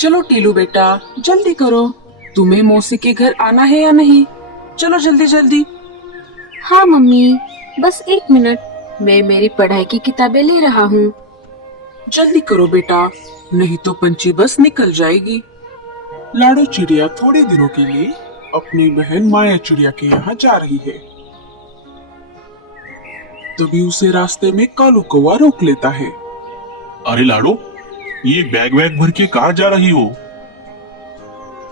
चलो टीलू बेटा, जल्दी करो। तुम्हें मौसी के घर आना है या नहीं? चलो जल्दी जल्दी। हाँ मम्मी, बस 1 मिनट, मैं मेरी पढ़ाई की किताबें ले रहा हूँ। जल्दी करो बेटा, नहीं तो पंछी बस निकल जाएगी। लाडो चिड़िया थोड़े दिनों के लिए अपनी बहन माया चिड़िया के यहाँ जा रही है। तभी उसे रास्ते में कालू कौवा रोक लेता है। अरे लाडो, ये बैग वैग भर के कहाँ जा रही हो?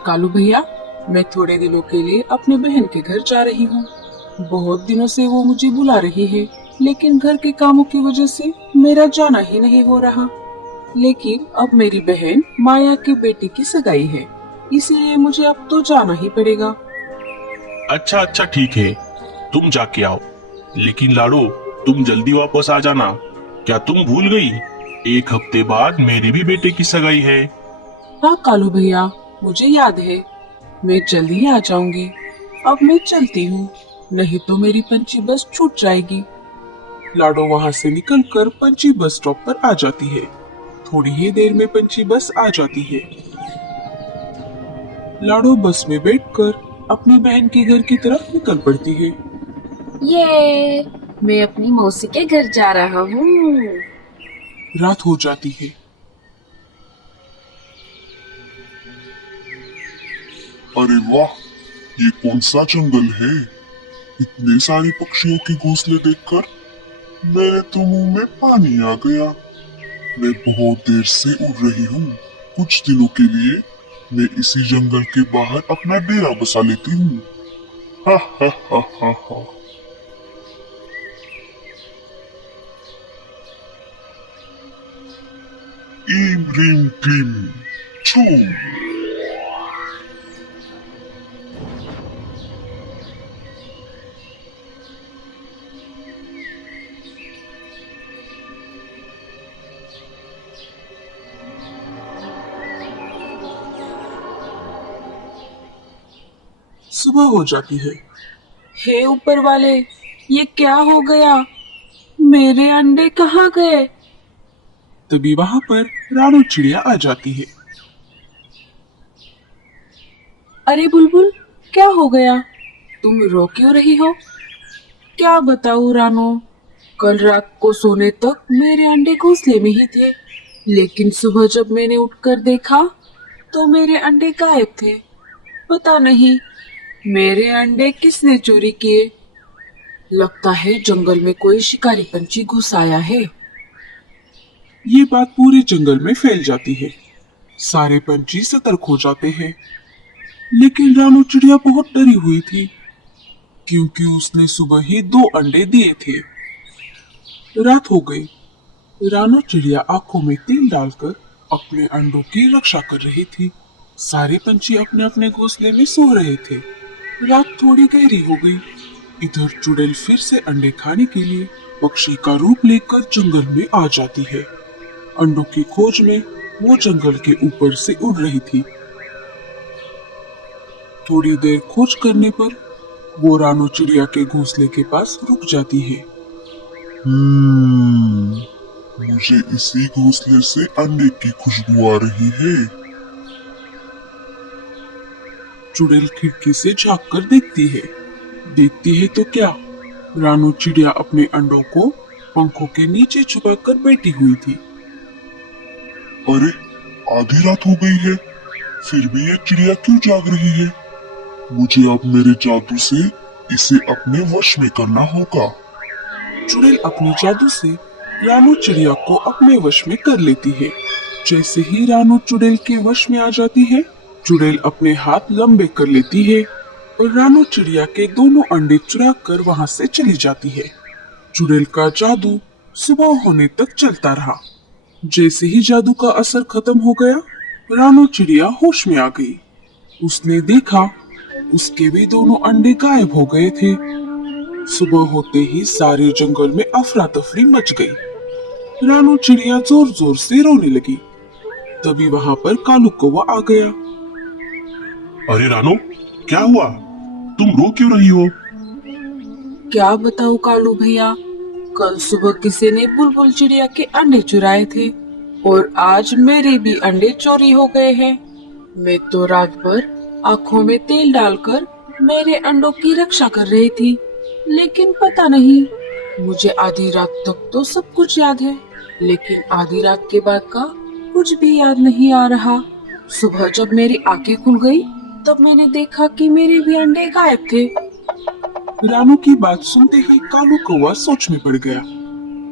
कालू भैया, मैं थोड़े दिनों के लिए अपनी बहन के घर जा रही हूँ। बहुत दिनों से वो मुझे बुला रही है, लेकिन घर के कामों की वजह से मेरा जाना ही नहीं हो रहा। लेकिन अब मेरी बहन माया की बेटी की सगाई है, इसीलिए मुझे अब तो जाना ही पड़ेगा। अच्छा अच्छा ठीक है, तुम जाके आओ। लेकिन लाडो, तुम जल्दी वापस आ जाना। क्या तुम भूल गई? 1 हफ्ते बाद मेरी भी बेटे की सगाई है। हाँ कालू भैया, मुझे याद है। मैं जल्दी ही आ जाऊंगी। अब मैं चलती हूँ, नहीं तो मेरी पंछी बस छूट जाएगी। लाडो वहाँ से निकलकर पंछी बस स्टॉप पर आ जाती है। थोड़ी ही देर में पंछी बस आ जाती है। लाडो बस में बैठकर अपनी बहन के घर की तरफ निकल पड़ती है। ये मैं अपनी मौसी के घर जा रहा हूँ। रात हो जाती है। अरे वाह, ये कौन सा जंगल है? इतने सारे पक्षियों के घोंसले देखकर मेरे तो मुंह में पानी आ गया। मैं बहुत देर से उड़ रही हूँ। कुछ दिनों के लिए मैं इसी जंगल के बाहर अपना डेरा बसा लेती हूँ। हा हा हा हा हा। ईम रीम क्रीम छू। सुबह हो जाती है। हे ऊपर वाले, ये क्या हो गया? मेरे अंडे कहाँ गए? तभी वहाँ पर रानू चिड़िया आ जाती है। अरे बुलबुल, क्या हो गया? तुम रो क्यों रही हो? क्या बताऊं रानू, कल रात को सोने तक मेरे अंडे घोंसले में ही थे, लेकिन सुबह जब मैंने उठकर देखा तो मेरे अंडे गायब थे। पता नहीं मेरे अंडे किसने चोरी किए। लगता है जंगल में कोई शिकारी पंछी घुस आया है। ये बात पूरे जंगल में फैल जाती है। सारे पंछी सतर्क हो जाते हैं, लेकिन रानू चिड़िया बहुत डरी हुई थी, क्योंकि उसने सुबह ही 2 अंडे दिए थे। रात हो गई। रानू चिड़िया आंखों में तेल डालकर अपने अंडों की रक्षा कर रही थी। सारे पंछी अपने अपने घोंसले में सो रहे थे। रात थोड़ी गहरी हो गई। इधर चुड़ैल फिर से अंडे खाने के लिए पक्षी का रूप लेकर जंगल में आ जाती है। अंडों की खोज में वो जंगल के ऊपर से उड़ रही थी। थोड़ी देर खोज करने पर वो रानू चिड़िया के घोंसले के पास रुक जाती है। मुझे इसी घोंसले से अंडे की खुशबू आ रही है। चुड़ैल खिड़की से झांक कर देखती है। देखती है तो क्या, रानू चिड़िया अपने अंडों को पंखों के नीचे छुपाकर बैठी हुई थी। अरे, आधी रात हो गई है, फिर भी ये चिड़िया क्यों जाग रही है? मुझे अब मेरे जादू से इसे अपने वश में करना होगा। चुड़ैल अपने जादू से रानू चिड़िया को अपने वश में कर लेती है। जैसे ही रानू चुड़ैल के वश में आ जाती है, चुड़ैल अपने हाथ लंबे कर लेती है और रानू चिड़िया के दोनों अंडे चुरा कर वहाँ से चली जाती है। चुड़ैल का जादू सुबह होने तक चलता रहा। जैसे ही जादू का असर खत्म हो गया, रानू चिड़िया होश में आ गई। उसने देखा उसके भी दोनों अंडे गायब हो गए थे। सुबह होते ही सारे जंगल में अफरा तफरी मच गई। रानू चिड़िया जोर जोर से रोने लगी। तभी वहाँ पर कालू कौवा आ गया। अरे रानो, क्या हुआ? तुम रो क्यों रही हो? क्या बताऊं कालू भैया, कल सुबह किसी ने बुलबुल चिड़िया के अंडे चुराए थे। और आज मेरे भी अंडे चोरी हो गए हैं। मैं तो रात भर आँखों में तेल डालकर मेरे अंडों की रक्षा कर रही थी, लेकिन पता नहीं, मुझे आधी रात तक तो सब कुछ याद है, लेकिन आधी रात के बाद का कुछ भी याद नहीं आ रहा। सुबह जब मेरी आंखें खुल गई, तब मैंने देखा कि मेरे भी अंडे गायब थे। रानू की बात सुनते ही कालू कौवा सोच में पड़ गया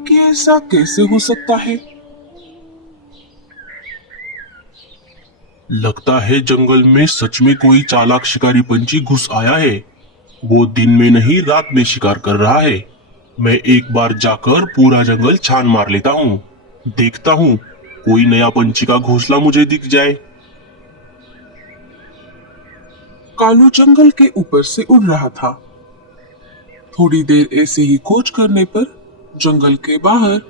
कि ऐसा कैसे हो सकता है। लगता है जंगल में सच में कोई चालाक शिकारी पंछी घुस आया है। वो दिन में नहीं रात में शिकार कर रहा है। मैं एक बार जाकर पूरा जंगल छान मार लेता हूँ। देखता हूँ कोई नया पंछी का घोंसला मुझे दिख जाए। कालू जंगल के ऊपर से उड़ रहा था। थोड़ी देर ऐसे ही खोज करने पर जंगल के बाहर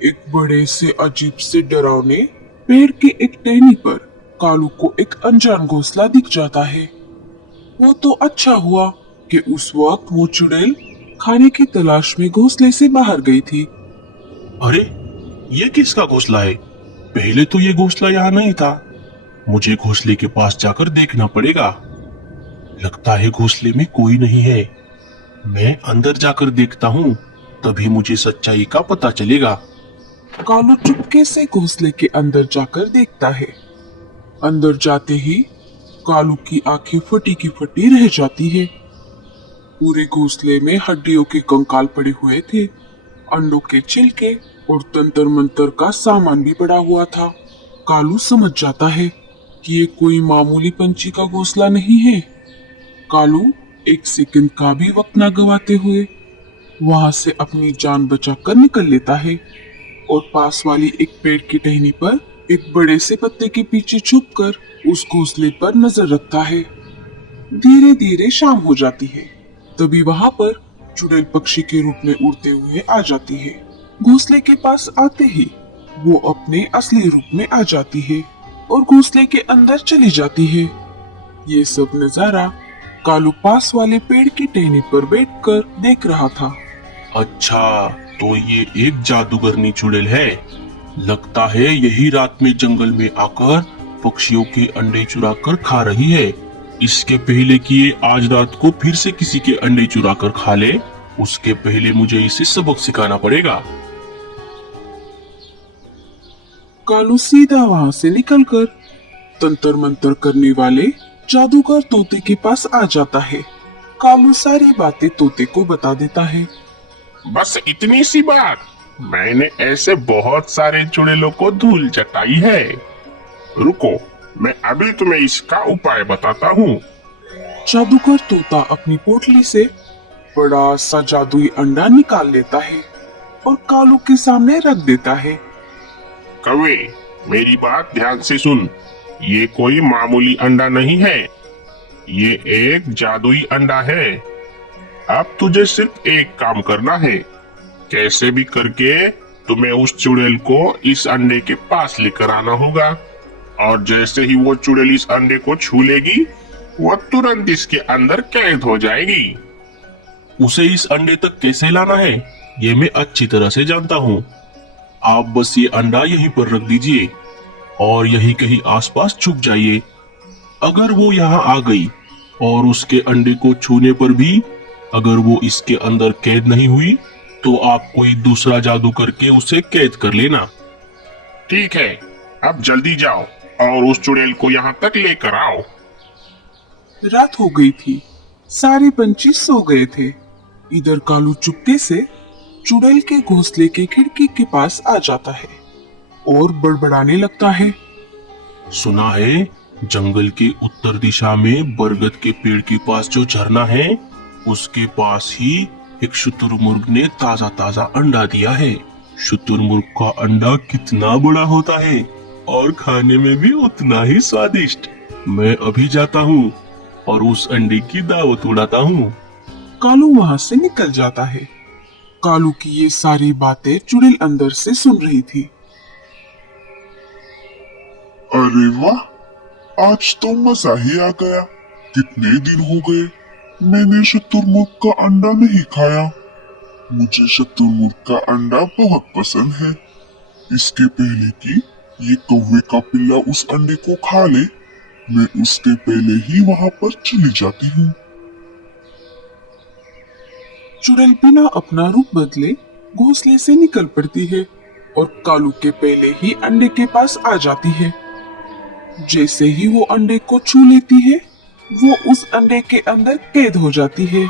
एक बड़े से अजीब से डरावने पेड़ के एक टहनी पर कालू को एक अनजान घोंसला दिख जाता है। वो तो अच्छा हुआ कि उस वक्त वो चुड़ैल खाने की तलाश में घोंसले से बाहर गई थी। अरे ये किसका घोंसला है? पहले तो ये घोंसला यहाँ नहीं था। मुझे घोंसले के पास जाकर देखना पड़ेगा। लगता है घोंसले में कोई नहीं है। मैं अंदर जाकर देखता हूँ, तभी मुझे सच्चाई का पता चलेगा। कालू चुपके से घोंसले के अंदर जाकर देखता है। अंदर जाते ही कालू की आंखें फटी की फटी रह जाती है। पूरे घोंसले में हड्डियों के कंकाल पड़े हुए थे। अंडों के छिलके और तंत्र मंत्र का सामान भी पड़ा हुआ था। कालू समझ जाता है कि ये कोई मामूली पंछी का घोंसला नहीं है। कालू एक सेकंड का भी वक्त न गवाते हुए वहां से अपनी जान बचाकर निकल लेता है और पास वाली एक पेड़ की टहनी पर एक बड़े से पत्ते के पीछे छुपकर उस घोंसले पर नजर रखता है। धीरे धीरे शाम हो जाती है। तभी वहां पर चुड़ैल पक्षी के रूप में उड़ते हुए आ जाती है। घोंसले के पास आते ही वो अपने असली रूप में आ जाती है और घोंसले के अंदर चली जाती है। ये सब नजारा कालू पास वाले पेड़ की टहनी पर बैठकर देख रहा था। अच्छा, तो ये एक जादूगरनी चुड़ैल है। लगता है यही रात में जंगल में आकर पक्षियों के अंडे चुरा कर खा रही है। इसके पहले कि ये आज रात को फिर से किसी के अंडे चुरा कर खा ले, उसके पहले मुझे इसे सबक सिखाना पड़ेगा। कालू सीधा वहां से निकलकर तंत्र मंत्र करने वाले जादूगर तोते के पास आ जाता है। कालू सारी बातें तोते को बता देता है। बस इतनी सी बात, मैंने ऐसे बहुत सारे चुड़ैलों को धूल चटाई है। रुको, मैं अभी तुम्हें इसका उपाय बताता हूँ। जादूगर तोता अपनी पोटली से बड़ा सा जादुई अंडा निकाल लेता है और कालू के सामने रख देता है। कौवे, मेरी बात ध्यान से सुन। ये कोई मामूली अंडा नहीं है, ये एक जादुई अंडा है। अब तुझे सिर्फ एक काम करना है। कैसे भी करके तुम्हें उस चुड़ैल को इस अंडे के पास लेकर आना होगा, और जैसे ही वो चुड़ैल इस अंडे को छू लेगी, वो तुरंत इसके अंदर कैद हो जाएगी। उसे इस अंडे तक कैसे लाना है, ये मैं अच्छी तरह से जानता हूँ। आप बस ये अंडा यहीं पर रख दीजिए और यहीं कहीं आसपास छुप जाइए। अगर वो यहाँ आ गई और उसके अंडे को छूने पर भी अगर वो इसके अंदर कैद नहीं हुई, तो आप कोई दूसरा जादू करके उसे कैद कर लेना। ठीक है, अब जल्दी जाओ और उस चुड़ैल को यहाँ तक लेकर आओ। रात हो गई थी। सारे पंछी सो गए थे। इधर कालू चुपके से चुड़ैल के घोंसले के खिड़की के पास आ जाता है और बड़बड़ाने लगता है। सुना है जंगल के उत्तर दिशा में बरगद के पेड़ के पास जो झरना है, उसके पास ही एक शुतुरमुर्ग ने ताजा ताजा अंडा दिया है। शुतुरमुर्ग का अंडा कितना बड़ा होता है और खाने में भी उतना ही स्वादिष्ट। मैं अभी जाता हूँ और उस अंडे की दावत उड़ाता हूँ। कालू वहां से निकल जाता है। कालू की ये सारी बातें चुड़ैल अंदर से सुन रही थी। अरे वाह, आज तो मजा ही आ गया। कितने दिन हो गए मैंने शुतुरमुर्ग का अंडा नहीं खाया। मुझे शुतुरमुर्ग का अंडा बहुत पसंद है। इसके पहले कि ये कौवे का पिल्ला उस अंडे को खा ले, मैं उसके पहले ही वहां पर चली जाती हूँ। चुड़ैल बिना अपना रूप बदले घोंसले से निकल पड़ती है और कालू के पहले ही अंडे के पास आ जाती है। जैसे ही वो अंडे को छू लेती है, वो उस अंडे के अंदर कैद हो जाती है।